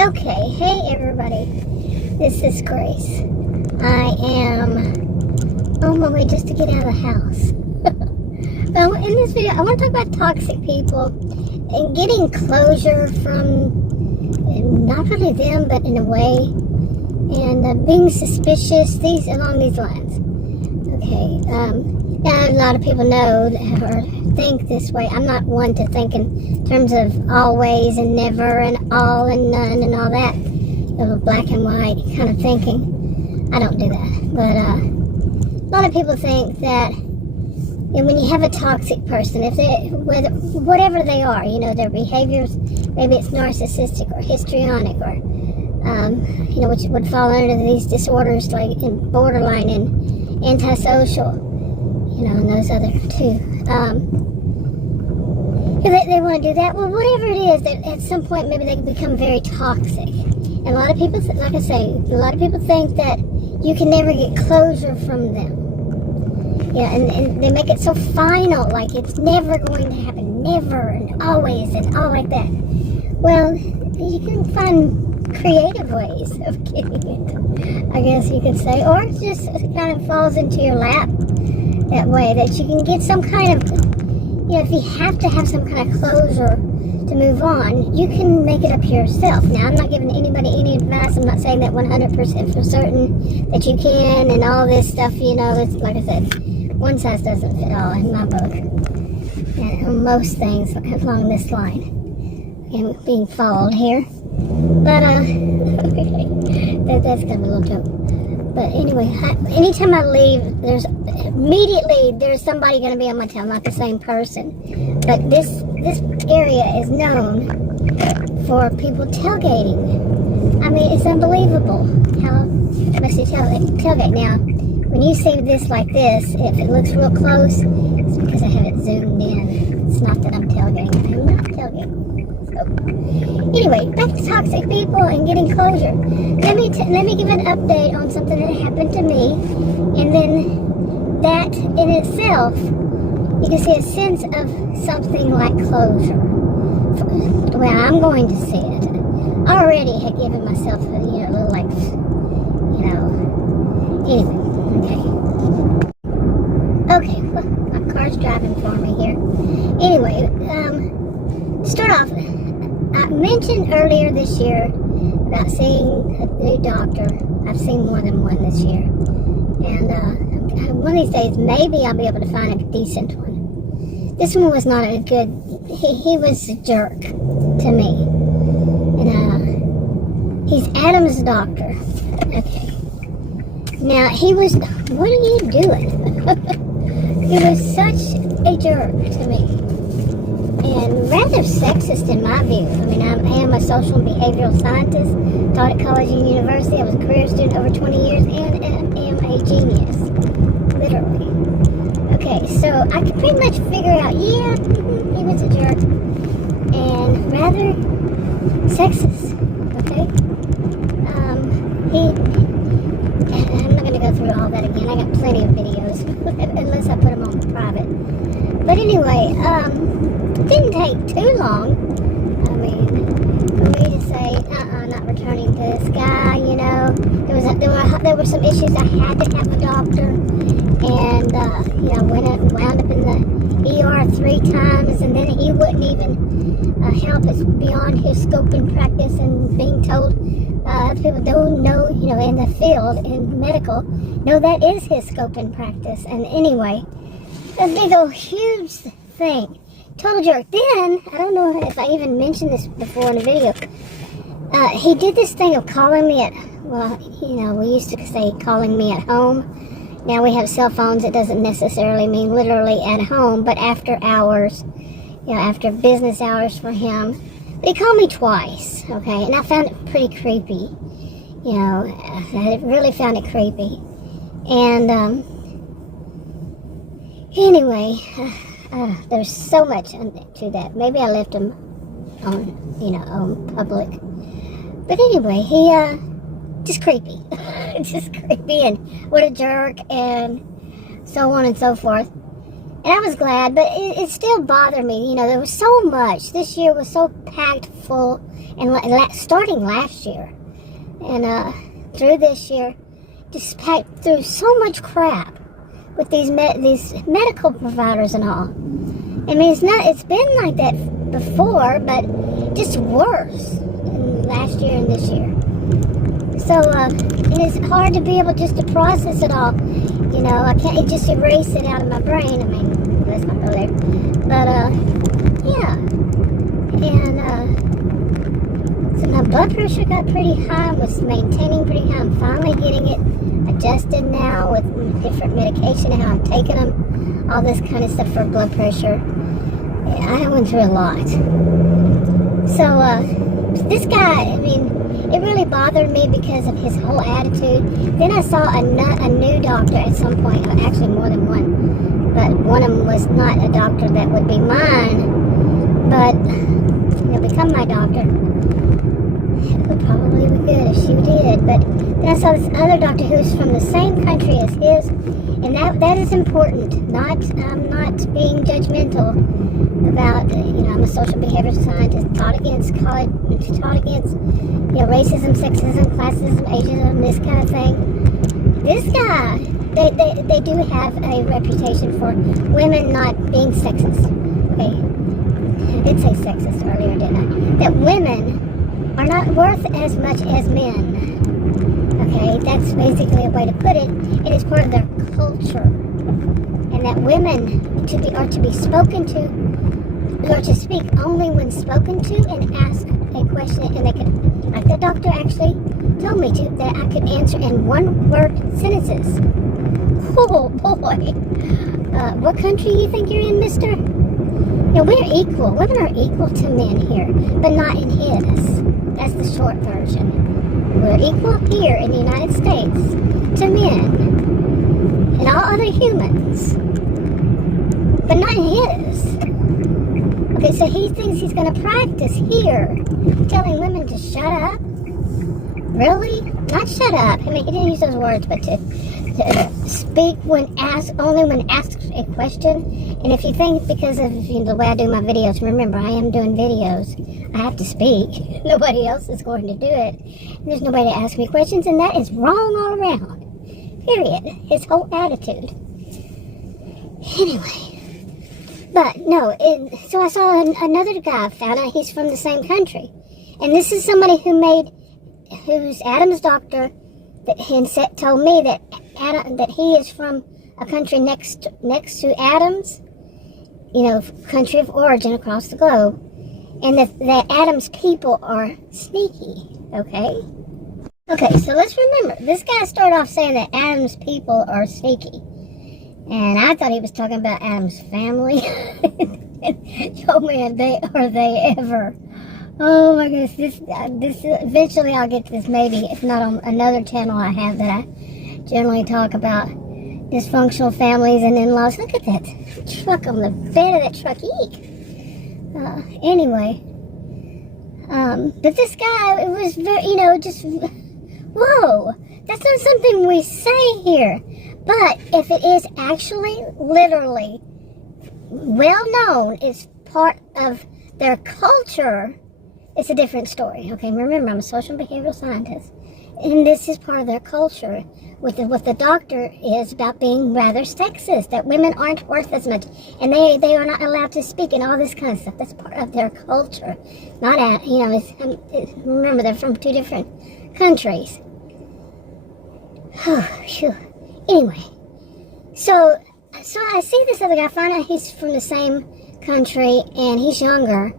Okay, hey everybody, this is Grace. I am on my way just to get out of the house. Well, in this video, I want to talk about toxic people and getting closure from not really them, but in a way, and being suspicious, along these lines. Okay, now a lot of people know or think this way. I'm not one to think in terms of always and never and all and none and all that little black and white kind of thinking. I don't do that. But a lot of people think that when you have a toxic person, if they, whatever they are, their behaviors, maybe it's narcissistic or histrionic or which would fall under these disorders like in borderline and antisocial, and those other two. If they want to do that, well, whatever it is, that at some point maybe they can become very toxic. And a lot of people, like I say, a lot of people think that you can never get closure from them. Yeah, and they make it so final, like it's never going to happen, never and always and all like that. Well, you can find creative ways of getting it, I guess you could say, or it just kind of falls into your lap that way, that you can get some kind of, if you have to have some kind of closure to move on, you can make it up yourself. Now, I'm not giving anybody any advice. I'm not saying that 100% for certain that you can and all this stuff, it's like I said, one size doesn't fit all in my book. And most things along this line am being followed here. But, okay, that's kind of a little joke. But anyway, anytime I leave, there's somebody going to be on my tail, not the same person. But this area is known for people tailgating. I mean, it's unbelievable how much they tailgate. Now, when you see this like this, if it looks real close, it's because I have it zoomed in. It's not that I'm tailgating. I'm not tailgating. So, anyway, back to toxic people and getting closure. Let me give an update on something that happened to me, and then that in itself, you can see a sense of something like closure. The way I'm going to see it. I already had given myself a little like, anyway. Okay, well, my car's driving for me here. Anyway, to start off, I mentioned earlier this year about seeing a new doctor. I've seen more than one this year. And one of these days, maybe I'll be able to find a decent one. This one was not a good, he was a jerk to me. And he's Adam's doctor. Okay. Now, what are you doing? He was such a jerk to me. And rather sexist in my view. I mean, I am a social and behavioral scientist, taught at college and university. I was a career student over 20 years and am a genius. Literally. Okay, so I could pretty much figure out, he was a jerk. And rather sexist. Okay? I'm not going to go through all that again. I got plenty of videos, unless I put them on private. But anyway, it didn't take too long, I mean, for me to say, not returning to this guy, there were some issues. I had to have a doctor, and, wound up in the ER 3 times, and then he wouldn't even help. It's beyond his scope and practice, and being told, people don't know, in the field, in medical, no, that is his scope and practice. And anyway, a big old huge thing. Total jerk. Then, I don't know if I even mentioned this before in a video, he did this thing of calling me at, we used to say calling me at home. Now we have cell phones. It doesn't necessarily mean literally at home, but after hours, after business hours for him. But he called me twice, okay, and I found it pretty creepy. I really found it creepy. And, anyway, there's so much to that. Maybe I left him on, on public. But anyway, he, just creepy. Just creepy, and what a jerk, and so on and so forth. And I was glad, but it still bothered me. There was so much. This year was so packed full and starting last year, and through this year, just packed through so much crap with these medical providers and all. I mean, it's been like that before, but just worse in last year and this year. So, and it's hard to be able just to process it all. You know, I can't just erase it out of my brain. I mean, let's not go there. But, yeah. And, so my blood pressure got pretty high, was maintaining pretty high. I'm finally getting it adjusted now with different medication and how I'm taking them. All this kind of stuff for blood pressure. Yeah, I went through a lot. So, this guy, I mean, it really bothered me because of his whole attitude. Then I saw a new doctor at some point, actually more than one, but one of them was not a doctor that would be mine, but he'll become my doctor. It would probably be good if she did, but then I saw this other doctor who's from the same country as his, and that is important. I'm not being judgmental about, I'm a social behavior scientist, taught against racism, sexism, classism, ageism, this kind of thing. This guy, they do have a reputation for women not being sexist. Okay, I did say sexist earlier, didn't I? That women are not worth as much as men. Okay, that's basically a way to put it. It is part of their culture, and that women are to be spoken to, or to speak only when spoken to, and ask a question, and they could, like the doctor actually told me to, that I could answer in one-word sentences. Oh boy, what country you think you're in, mister? We're equal. Women are equal to men here, but not in his. That's the short version. We're equal here in the United States to men and all other humans, but not in his. Okay, so he thinks he's going to practice here, telling women to shut up? Really? Not shut up. I mean, he didn't use those words, but to speak only when asked a question. And if you think because of the way I do my videos, remember, I am doing videos. I have to speak. Nobody else is going to do it. And there's nobody to ask me questions, and that is wrong all around. Period. His whole attitude. Anyway. But, no, so I saw another guy, found out he's from the same country. And this is somebody who's Adam's doctor, that told me that he is from a country next to Adam's, country of origin across the globe. And that Adam's people are sneaky, okay? Okay, so let's remember, this guy started off saying that Adam's people are sneaky. And I thought he was talking about Adam's family. Oh man, are they ever? Oh my goodness, this eventually I'll get to this, maybe if not on another channel I have that I generally talk about dysfunctional families and in-laws. Look at that truck on the bed of that truck. Eek. Anyway, but this guy, it was very, just whoa. That's not something we say here. But if it is actually, literally, well known, it's part of their culture, it's a different story. Okay, remember, I'm a social and behavioral scientist. And this is part of their culture, with what the doctor is about being rather sexist, that women aren't worth as much, and they are not allowed to speak, and all this kind of stuff. That's part of their culture. Not, remember, they're from two different countries. Oh, phew. Anyway, so I see this other guy, find out he's from the same country, and he's younger,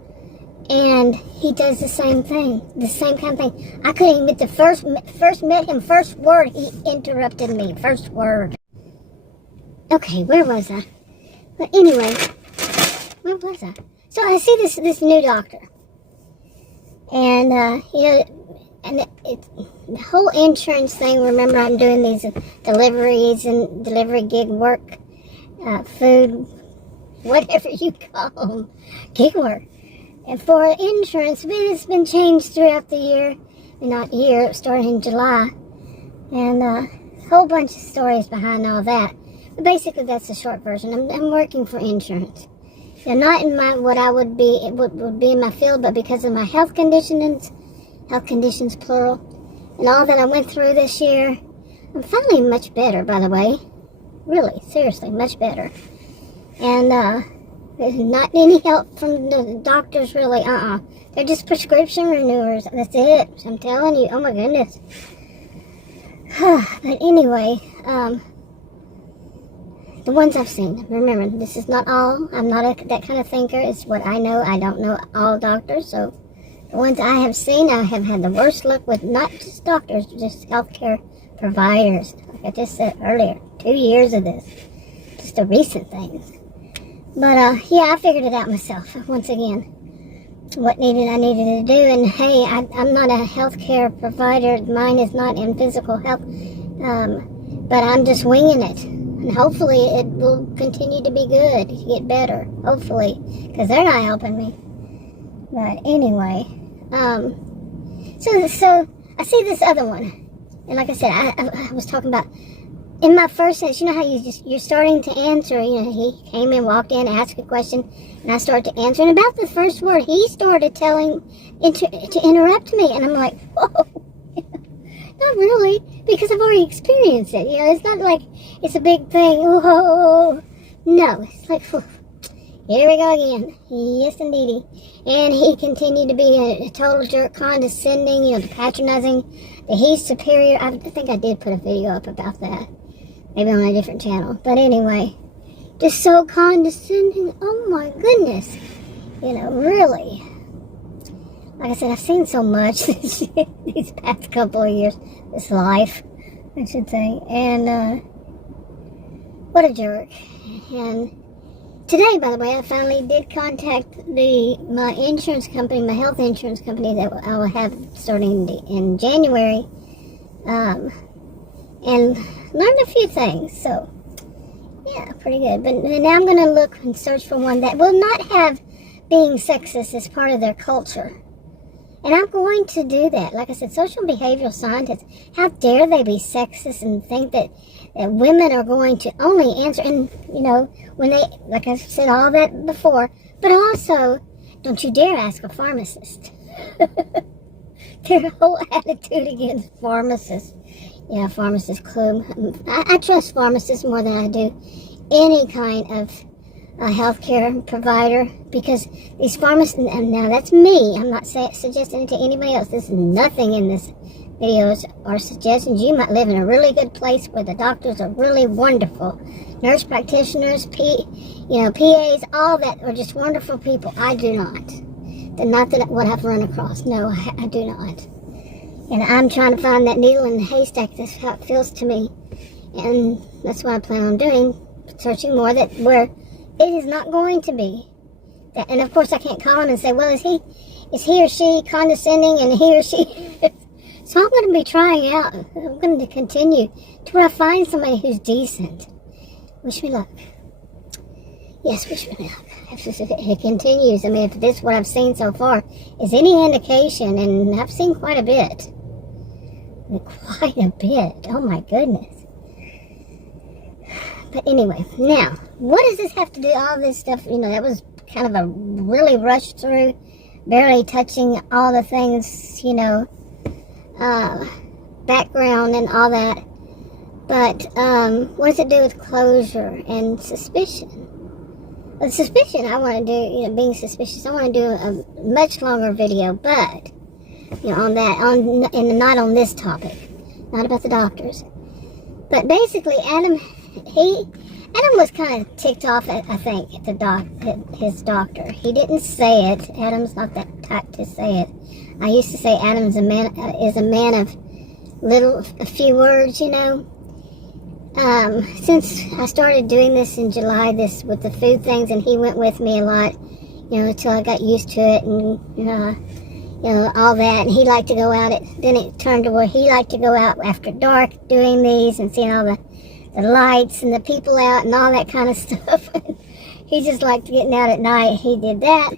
and he does the same thing, the same kind of thing. I couldn't even get the first met him, first word, he interrupted me, first word. Okay, where was I? But anyway, where was I? So I see this new doctor, and and the whole insurance thing, remember I'm doing these deliveries and delivery gig work, food, whatever you call them, gig work. And for insurance, it's been changed throughout the year, not year, it started in July. And a whole bunch of stories behind all that. But basically that's the short version. I'm working for insurance. They're not in my what I would be in my field, but because of my health conditions plural, and all that I went through this year, I'm finally much better. By the way, really, seriously, much better. And there's not any help from the doctors, really. They're just prescription renewers. That's it. I'm telling you. Oh my goodness. But anyway, the ones I've seen. Remember, this is not all. I'm not that kind of thinker. It's what I know. I don't know all doctors. So the ones I have seen, I have had the worst luck with. Not just doctors, just healthcare providers. Like I just said earlier, 2 years of this. Just the recent things. But yeah, I figured it out myself. Once again, what I needed to do. And hey, I'm not a healthcare provider. Mine is not in physical health. But I'm just winging it. And hopefully it will continue to be good, get better, hopefully, because they're not helping me. But anyway, so I see this other one, and like I said, I was talking about in my first sentence. You know how you're starting to answer. You know, he came in, walked in, asked a question, and I started to answer. And about the first word, he started to interrupt me, and I'm like, whoa. Not really, because I've already experienced it. You know, it's not like it's a big thing. Whoa. No, it's like, whew, here we go again. Yes, indeedy. And he continued to be a total jerk, condescending, you know, patronizing, that he's superior. I think I did put a video up about that. Maybe on a different channel. But anyway, just so condescending. Oh my goodness. You know, really. Like I said, I've seen so much these past couple of years. This life, I should say. And what a jerk. And today, by the way, I finally did contact my insurance company, my health insurance company that I will have starting in January. And learned a few things. So, yeah, pretty good. But now I'm going to look and search for one that will not have being sexist as part of their culture. And I'm going to do that. Like I said, social behavioral scientists, how dare they be sexist and think that women are going to only answer, and, you know, when they, like I've said all that before, but also, don't you dare ask a pharmacist. Their whole attitude against pharmacists. Yeah, pharmacist clue. I trust pharmacists more than I do any kind of healthcare provider, because these pharmacists, and now that's me, I'm not suggesting it to anybody else. This is nothing in this videos or suggestions. You might live in a really good place where the doctors are really wonderful, nurse practitioners, PAs, all that are just wonderful people. I do not. They're not that what I've run across. No, I do not. And I'm trying to find that needle in the haystack. That's how it feels to me, and that's what I plan on doing, searching more that where it is not going to be. And of course I can't call him and say, well, is he or she condescending, and he or she... So I'm going to be trying out. I'm going to continue to where I find somebody who's decent. Wish me luck. Yes, wish me luck. If it continues, I mean, if this, what I've seen so far, is any indication, and I've seen quite a bit. Quite a bit. Oh my goodness. But anyway, now, what does this have to do, all this stuff, you know, that was kind of a really rushed through, barely touching all the things, you know, background and all that. But, what does it do with closure and suspicion? Well, suspicion, I want to do, you know, being suspicious, I want to do a much longer video, but, you know, on that, and not on this topic, not about the doctors. But basically, Adam was kind of ticked off at, I think, at his doctor. He didn't say it. Adam's not that type to say it. I used to say Adam's a man of a few words, you know. Since I started doing this in July, this with the food things, and he went with me a lot, you know, until I got used to it, and you know, all that. And he liked to go out. Then it turned to where he liked to go out after dark doing these and seeing all the lights and the people out and all that kind of stuff. He just liked getting out at night. He did that.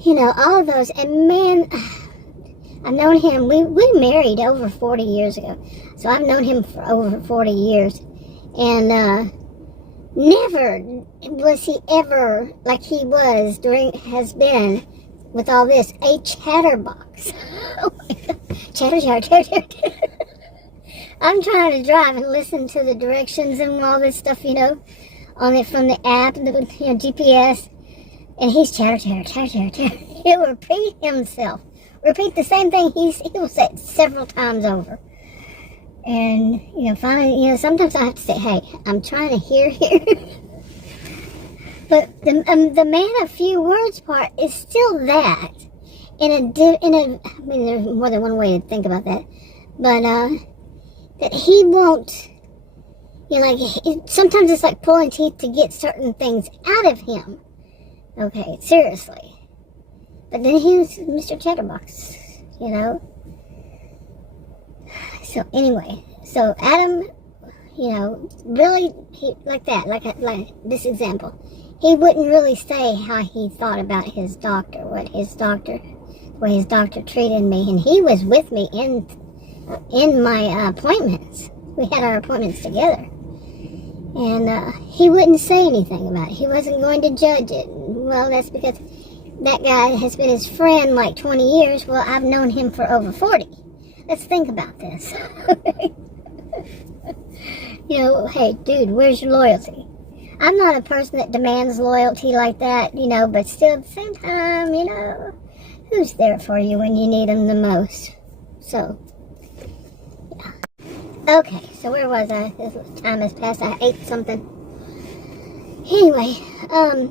You know, all of those. And man, I've known him. We married over 40 years ago. So I've known him for over 40 years. And Never was he ever, like he was has been with all this, a chatterbox. Oh my God. Chatter. I'm trying to drive and listen to the directions and all this stuff, on it from the app, the GPS, and he's chatter. He'll repeat himself. Repeat the same thing he will say several times over. And, finally, sometimes I have to say, hey, I'm trying to hear here. But the man of few words part is still that. I mean, there's more than one way to think about that. But, that he won't, sometimes it's like pulling teeth to get certain things out of him. Okay, seriously. But then he was Mr. Chatterbox, So anyway, so Adam, really, like this example, he wouldn't really say how he thought about his doctor, the way his doctor treated me, and he was with me in my appointments. We had our appointments together, and he wouldn't say anything about it. He wasn't going to judge it. Well, that's because that guy has been his friend like 20 years. Well, I've known him for over 40. Let's think about this. Hey, dude, where's your loyalty? I'm not a person that demands loyalty like that, but still at the same time, who's there for you when you need them the most? So, yeah. Okay, so where was I? This time has passed. I ate something. Anyway, I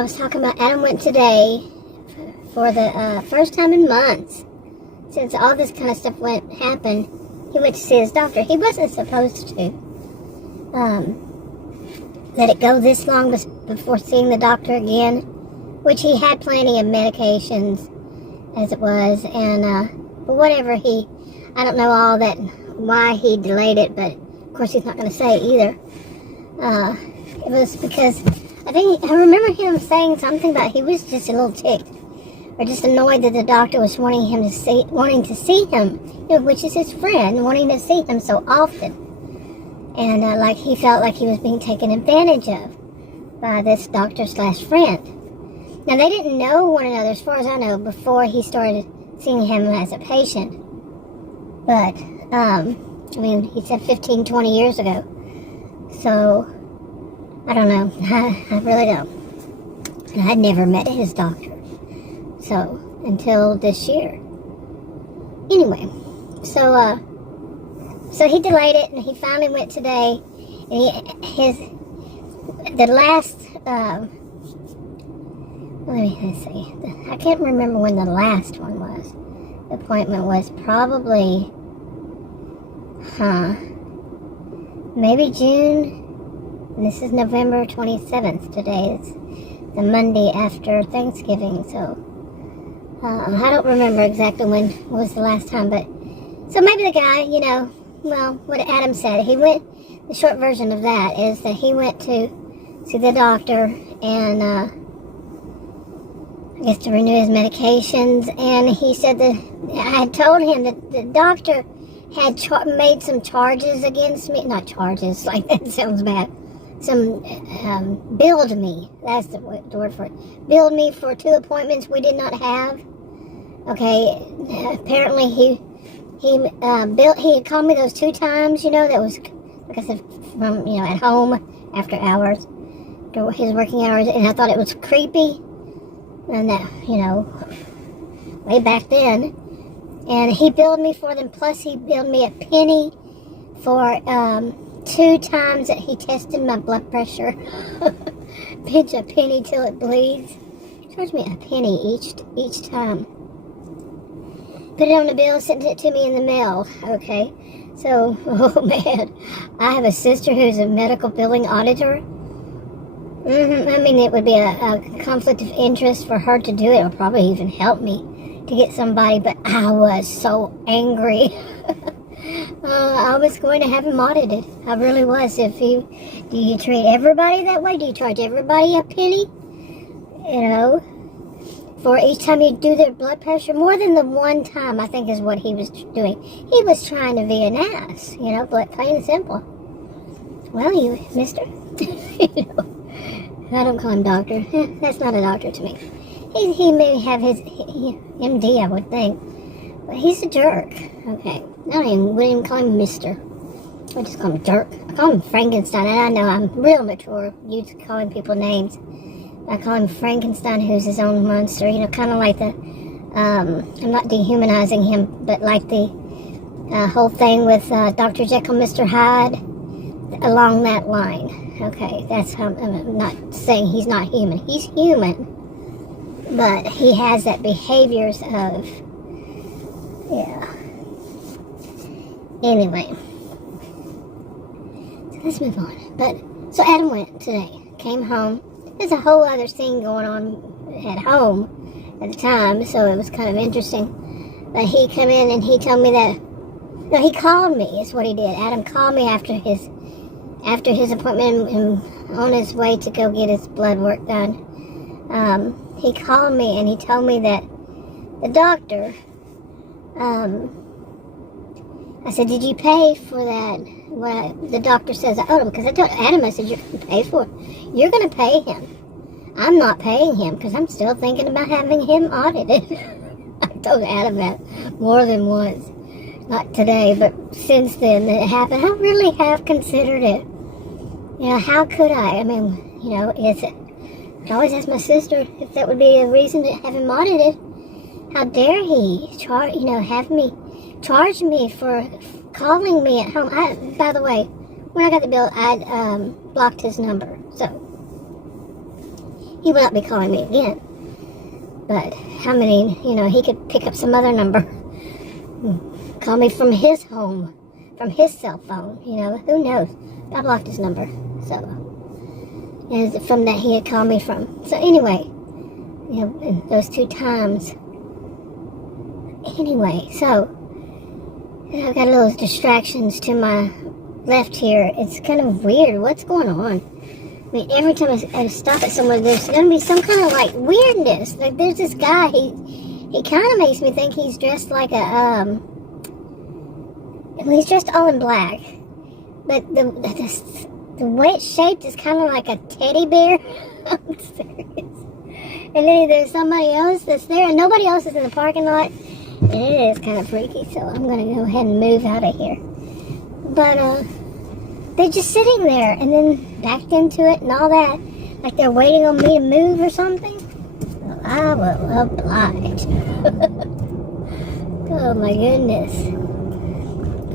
was talking about Adam went today for the first time in months. Since all this kind of stuff happened, he went to see his doctor. He wasn't supposed to let it go this long before seeing the doctor again, which he had plenty of medications as it was, and but whatever, I don't know all that, why he delayed it, but of course he's not going to say either. It was because I remember him saying something about he was just a little ticked, or just annoyed that the doctor was wanting to see him, which is his friend, wanting to see him so often. And like he felt like he was being taken advantage of by this doctor/friend. Now, they didn't know one another, as far as I know, before he started seeing him as a patient. But, he said 15, 20 years ago. So, I don't know. I really don't. And I'd never met his doctor. So, until this year. Anyway, so he delayed it, and he finally went today. And the last, let me see. I can't remember when the last one was. The appointment was probably, maybe June. And this is November 27th. Today is the Monday after Thanksgiving, so I don't remember exactly when was the last time, but so maybe the guy, what Adam said, the short version of that is that he went to see the doctor and I guess to renew his medications, and he said that I had told him that the doctor had made some charges against me, not charges, like that sounds bad, billed me, that's the word for it, billed me for 2 appointments we did not have. Okay, apparently he had called me those 2 times, that was, like I said, from, at home, after hours, his working hours, and I thought it was creepy, and that, way back then, and he billed me for them, plus he billed me a penny for, 2 times that he tested my blood pressure. Pinch a penny till it bleeds. He charged me a penny each time. Put it on the bill, sent it to me in the mail. Okay, so, oh man, I have a sister who's a medical billing auditor. It would be a conflict of interest for her to do it, or probably even help me to get somebody, but I was so angry. I was going to have him audited. I really was. Do you treat everybody that way? Do you charge everybody a penny? For each time you do their blood pressure? More than the one time, I think, is what he was doing. He was trying to be an ass, plain and simple. well, you, mister. You know, I don't call him doctor. That's not a doctor to me. He may have his MD, I would think. But he's a jerk. Okay. Wouldn't even call him mister. I just call him jerk. I call him Frankenstein. And I know I'm real mature used to calling people names. I call him Frankenstein, who's his own monster. You know, kind of like the, I'm not dehumanizing him, but like the whole thing with Dr. Jekyll, Mr. Hyde, along that line. Okay, that's how, I'm not saying he's not human. He's human, but he has that behaviors of, yeah. Anyway, so let's move on. But, so Adam went today, came home. There's a whole other scene going on at home at the time, so it was kind of interesting. But he came in and he told me that, no, he called me, is what he did. Adam called me after his appointment and on his way to go get his blood work done. He called me and he told me that the doctor, I said, did you pay for that? What the doctor says I owed him, because I told Adam, I said, you're going to pay for it. You're going to pay him. I'm not paying him because I'm still thinking about having him audited. I told Adam that more than once. Not today, but since then that it happened. I really have considered it. You know, how could I? I mean, you know, I always ask my sister if that would be a reason to have him audited. How dare he have me charge me for calling me at home. By the way, when I got the bill, I blocked his number, so he will not be calling me again. But how many, he could pick up some other number, call me from his home, from his cell phone, who knows. I blocked his number, so, and from that he had called me from. So anyway, in those 2 times. Anyway, so, I've got a little distractions to my left here. It's kind of weird. What's going on? I mean, every time I stop at somewhere, there's going to be some kind of, weirdness. Like, there's this guy, he kind of makes me think he's dressed like a, he's dressed all in black. But the way it's shaped is kind of like a teddy bear. I'm serious. And then there's somebody else that's there, and nobody else is in the parking lot. It is kind of freaky, so I'm going to go ahead and move out of here. But, they're just sitting there and then backed into it and all that. Like they're waiting on me to move or something. Well, I will oblige. Oh my goodness.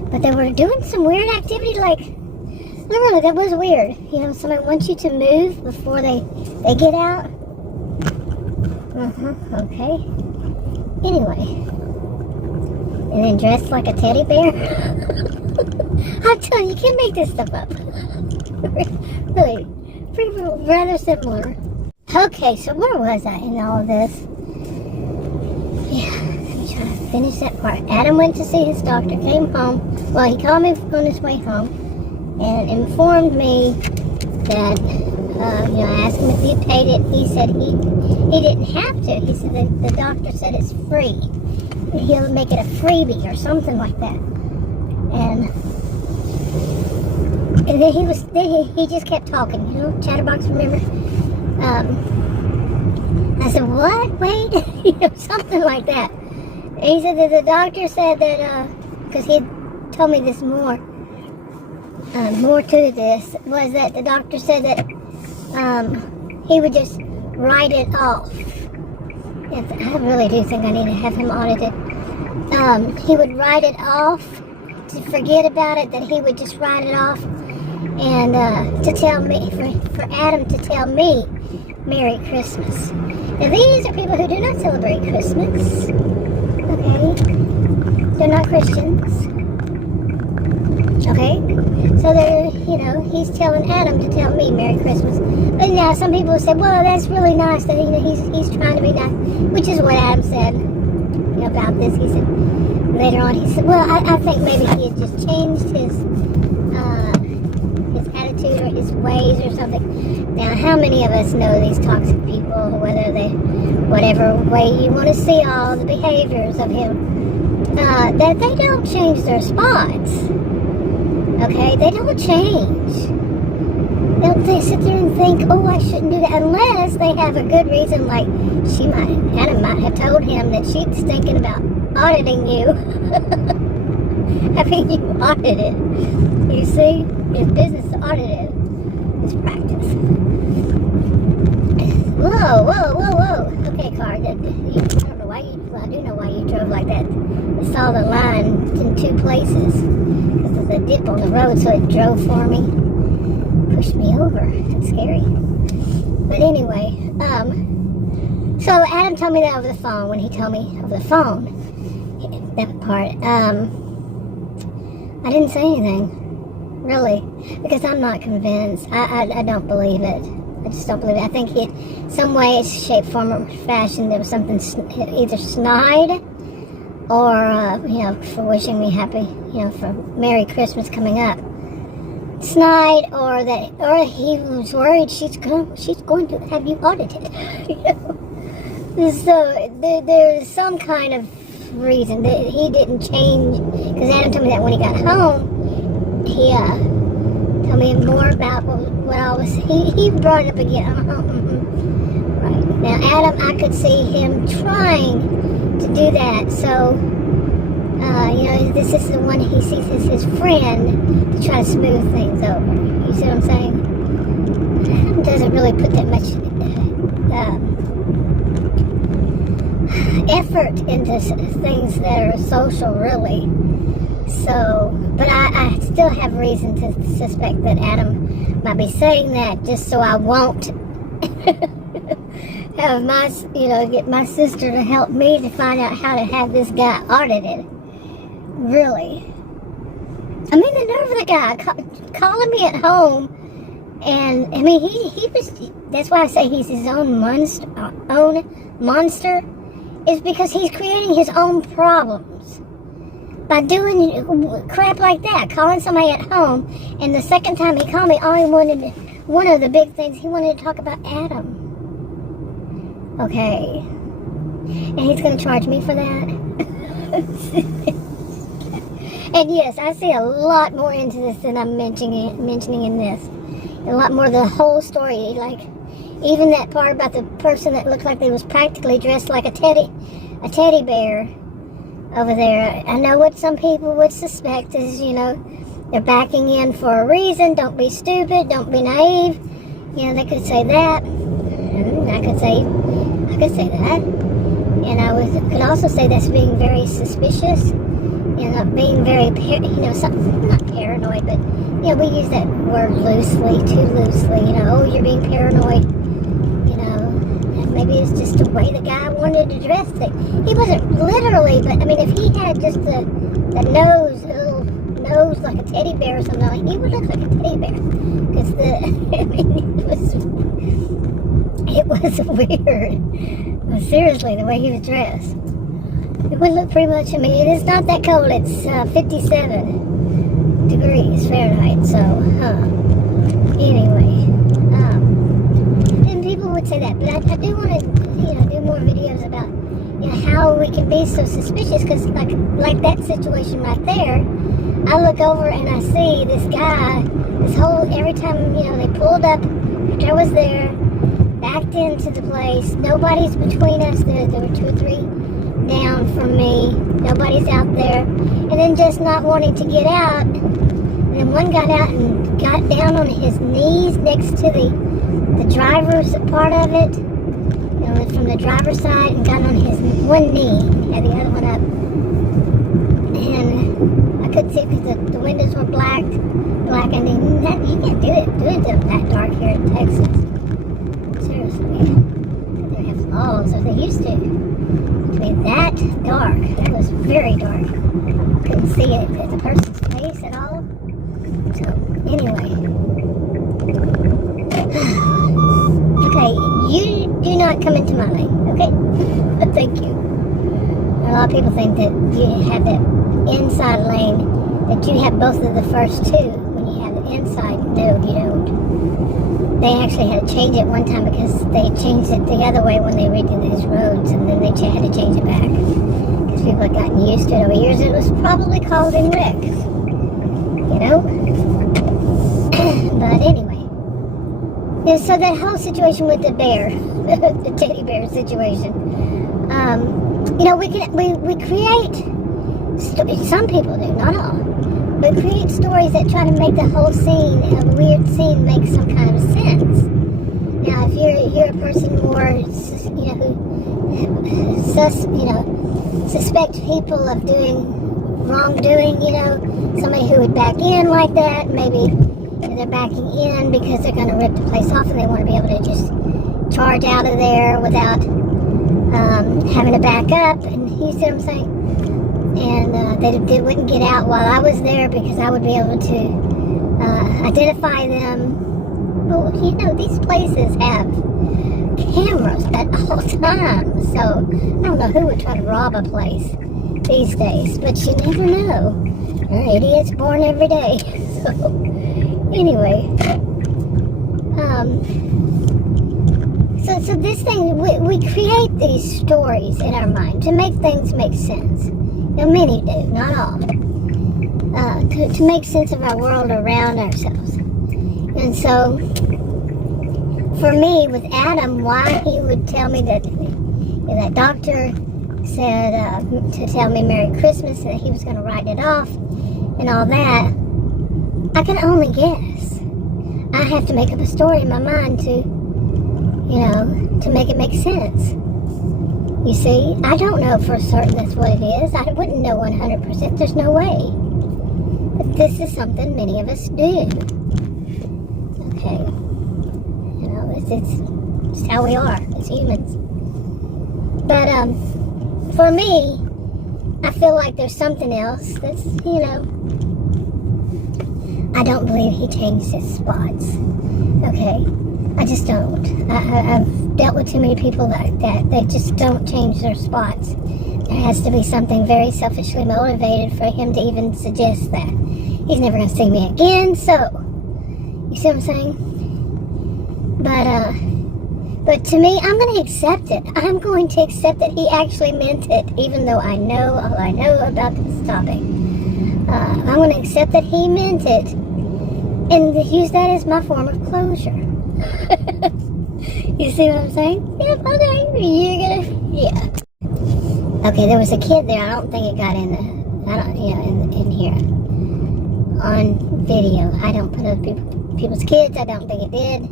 But they were doing some weird activity, literally, that was weird. Somebody wants you to move before they get out. Okay. Anyway. And then dressed like a teddy bear. I'm telling you, you can't make this stuff up. Really, rather similar. Okay, so where was I in all of this? Yeah, let me try to finish that part. Adam went to see his doctor, came home. Well, he called me on his way home and informed me that, I asked him if he paid it. He said he didn't have to. He said that the doctor said it's free. He'll make it a freebie or something like that. And then he just kept talking, chatterbox, remember? I said, what? Wait? Something like that. And he said that the doctor said that, because he had told me this more to this, was that the doctor said that he would just write it off. I really do think I need to have him audited. He would write it off, to forget about it, that he would just write it off, and to tell me, for Adam to tell me, Merry Christmas. Now these are people who do not celebrate Christmas, okay? They're not Christians, okay? So they're, he's telling Adam to tell me Merry Christmas. But now some people say, well, that's really nice that, he's trying to be nice, which is what Adam said, about this. He said, later on, he said, well, I think maybe he had just changed his attitude or his ways or something. Now, how many of us know these toxic people, whatever way you want to see all the behaviors of him, that they don't change their spots. Okay, they don't change. Don't they sit there and think, oh, I shouldn't do that, unless they have a good reason, like Adam might have told him that she's thinking about auditing you. Having you audited. You see? His business is audited. It's practice. Whoa. Okay, car. I don't know why I do know why you drove like that. I saw the line in two places. Because there's a dip on the road, so it drove for me. Pushed me over. That's scary. But anyway, so Adam told me that over the phone. When he told me over the phone, that part, I didn't say anything, really, because I'm not convinced. I don't believe it. I just don't believe it. I think some way, shape, form, or fashion, there was something either snide or, for wishing me happy, for Merry Christmas coming up. Snide, or he was worried she's going to have you audited. So there's some kind of reason that he didn't change, because Adam told me that when he got home, he told me more about what he brought it up again. Right. Now Adam, I could see him trying to do that, so this is the one he sees as his friend to try to smooth things over. You see what I'm saying? Adam doesn't really put that much effort into things that are social, really. So, but I still have reason to suspect that Adam might be saying that just so I won't have get my sister to help me to find out how to have this guy audited. Really. I mean, the nerve of the guy calling me at home, and I mean, he was. That's why I say he's his own monster, is because he's creating his own problems by doing crap like that, calling somebody at home. And the second time he called me, one of the big things, he wanted to talk about Adam. Okay, and he's going to charge me for that. And yes, I see a lot more into this than I'm mentioning in this. A lot more of the whole story, like even that part about the person that looked like they was practically dressed like a teddy bear over there. I know what some people would suspect is, they're backing in for a reason. Don't be stupid. Don't be naive. They could say that. I could say that. And I could also say that's being very suspicious. Being very, not paranoid, but, we use that word too loosely, oh, you're being paranoid, and maybe it's just the way the guy wanted to dress it. He wasn't literally, but, I mean, if he had just the little nose like a teddy bear or something, he would look like a teddy bear, because it was weird. Well, seriously, the way he was dressed. It would look pretty much, it's not that cold. It's 57 degrees Fahrenheit, so, anyway, and people would say that, but I do want to, do more videos about, how we can be so suspicious, because, like that situation right there, I look over and I see this guy, every time, they pulled up, after I was there, backed into the place, nobody's between us, there were 2 or 3 down from me, nobody's out there, and then just not wanting to get out, and then one got out and got down on his knees next to the driver's part of it, from the driver's side, and got on his one knee, and had the other one up, and I couldn't see because the windows were blackened, and you can't do it that dark here in Texas, seriously. They have laws, or they used to. Be that dark. That was very dark. Couldn't see it at the person's face at all. So, anyway. Okay, you do not come into my lane, okay? Thank you. A lot of people think that you have that inside lane, that you have both of the first two when you have the inside. No, you don't. They actually had to change it one time because they changed it the other way when they redid these roads, and then they had to change it back because people had gotten used to it over years. It was probably called in wrecks, But anyway, Yeah, so that whole situation with the bear, the teddy bear situation, we create, some people do, not all, but create stories that try to make the whole scene, a weird scene, make some kind of sense. Now, if you're a person more, who suspect people of doing wrongdoing, somebody who would back in like that, maybe they're backing in because they're going to rip the place off and they want to be able to just charge out of there without having to back up, and you see what I'm saying? And they wouldn't get out while I was there because I would be able to identify them. Well, these places have cameras at all times, so I don't know who would try to rob a place these days, but you never know. There are idiots born every day. So, anyway, so this thing, we create these stories in our mind to make things make sense. Now, many do, not all. To make sense of our world around ourselves. And so, for me, with Adam, why he would tell me that doctor said to tell me Merry Christmas, and that he was going to write it off, and all that, I can only guess. I have to make up a story in my mind to make it make sense. You see, I don't know for certain that's what it is. I wouldn't know 100%. There's no way. But this is something many of us do. Okay. It's just how we are as humans. But, for me, I feel like there's something else that's, I don't believe he changed his spots. Okay? I just don't. I've dealt with too many people like that. They just don't change their spots. There has to be something very selfishly motivated for him to even suggest that. He's never going to see me again, so, you see what I'm saying? But to me, I'm going to accept it. I'm going to accept that he actually meant it, even though I know all I know about this topic. I'm going to accept that he meant it, and use that as my form of closure. You see what I'm saying? Yep, okay, yeah. Okay, there was a kid there. I don't think it got in here on video. I don't put other people's kids. I don't think it did.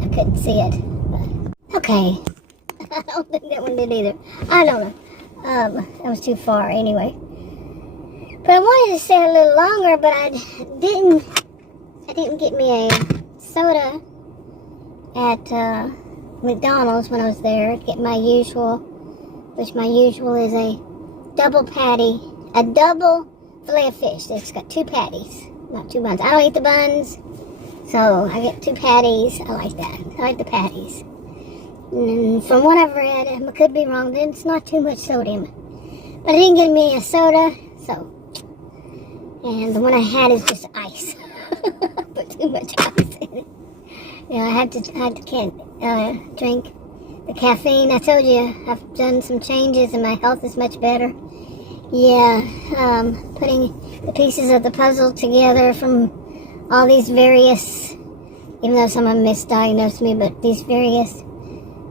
I couldn't see it. Okay. I don't think that one did either. I don't know. That was too far anyway. But I wanted to stay a little longer, but I didn't get me a soda at McDonald's when I was there to get my usual, which my usual is a double patty, a double fillet of fish. It's got 2 patties, not 2 buns. I don't eat the buns, so I get 2 patties. I like that. I like the patties. And from what I've read, I could be wrong, then it's not too much sodium. But I didn't get me a soda, so. And the one I had is just ice. Put too much ice in it. I had to drink the caffeine. I told you I've done some changes and my health is much better. Yeah, putting the pieces of the puzzle together from all these various, even though some of them misdiagnosed me, but these various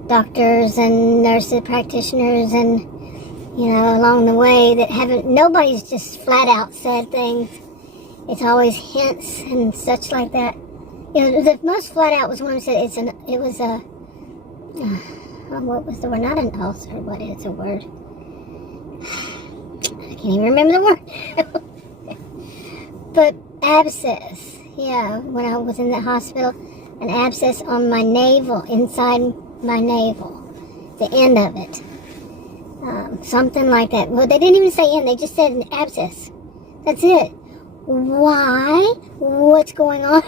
doctors and nurses, practitioners, and along the way that nobody's just flat out said things. It's always hints and such like that. The most flat out was one who said what was the word? Not an ulcer. What is a word? I can't even remember the word. But abscess. Yeah, when I was in the hospital, an abscess on my navel, inside my navel, the end of it. Something like that. Well, they didn't even say end, they just said an abscess. That's it. Why? What's going on?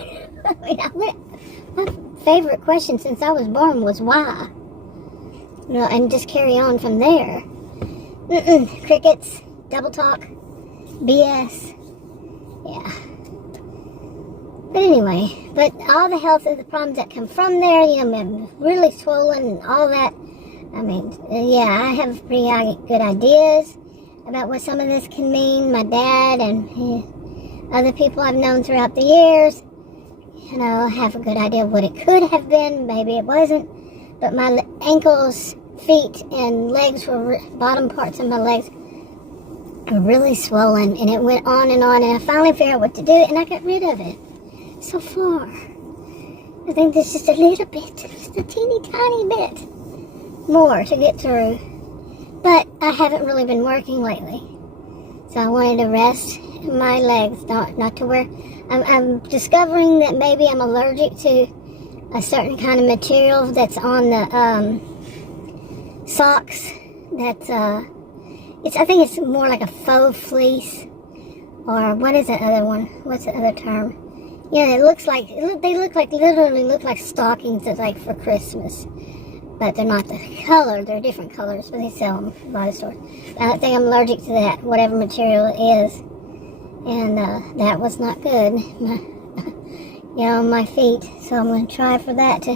My favorite question since I was born was why? And just carry on from there. Crickets, double talk, BS. Yeah. But anyway, all the health of the problems that come from there, really swollen and all that. I mean, I have pretty good ideas about what some of this can mean. My dad and other people I've known throughout the years I have a good idea of what it could have been. Maybe it wasn't. But my ankles, feet, and legs bottom parts of my legs were really swollen. And it went on. And I finally figured out what to do. And I got rid of it. So far. I think there's just a little bit. Just a teeny tiny bit more to get through. But I haven't really been working lately. So I wanted to rest my legs, not to wear. I'm discovering that maybe I'm allergic to a certain kind of material that's on the socks. That's I think it's more like a faux fleece, or what is the other one? What's the other term? Yeah, they literally look like stockings that's like for Christmas. But they're not the color, they're different colors, but they sell them at the body store. I think I'm allergic to that, whatever material it is. And that was not good, on my feet. So I'm going to try for that to...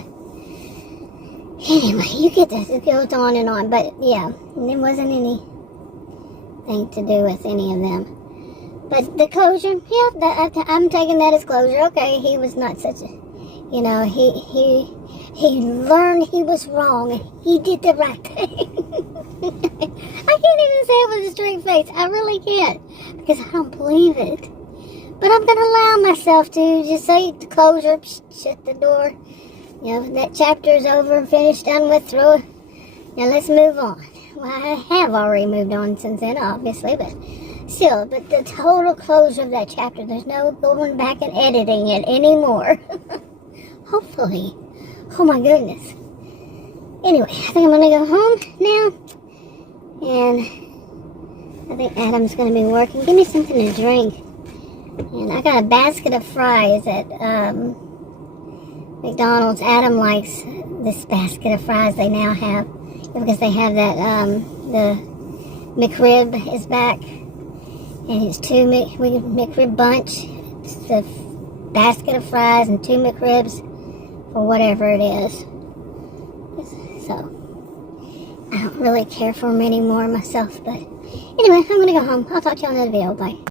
Anyway, you get this, it goes on and on. But yeah, there wasn't anything to do with any of them. But the closure, yeah, I'm taking that as closure. Okay, he was not such a... He learned he was wrong. He did the right thing. I can't even say it with a straight face. I really can't. Because I don't believe it. But I'm going to allow myself to just say the closure. Shut the door. That chapter is over and finished, done with, throw it. Now let's move on. Well, I have already moved on since then, obviously. But still, the total closure of that chapter. There's no going back and editing it anymore. Hopefully. Oh my goodness. Anyway, I think I'm going to go home now. And I think Adam's going to be working. Give me something to drink. And I got a basket of fries at McDonald's. Adam likes this basket of fries they now have. Because they have that, the McRib is back. And it's 2 McRib bunch. It's a basket of fries and 2 McRibs. Or whatever it is. So, I don't really care for them anymore myself, but anyway, I'm going to go home. I'll talk to you on another video. Bye.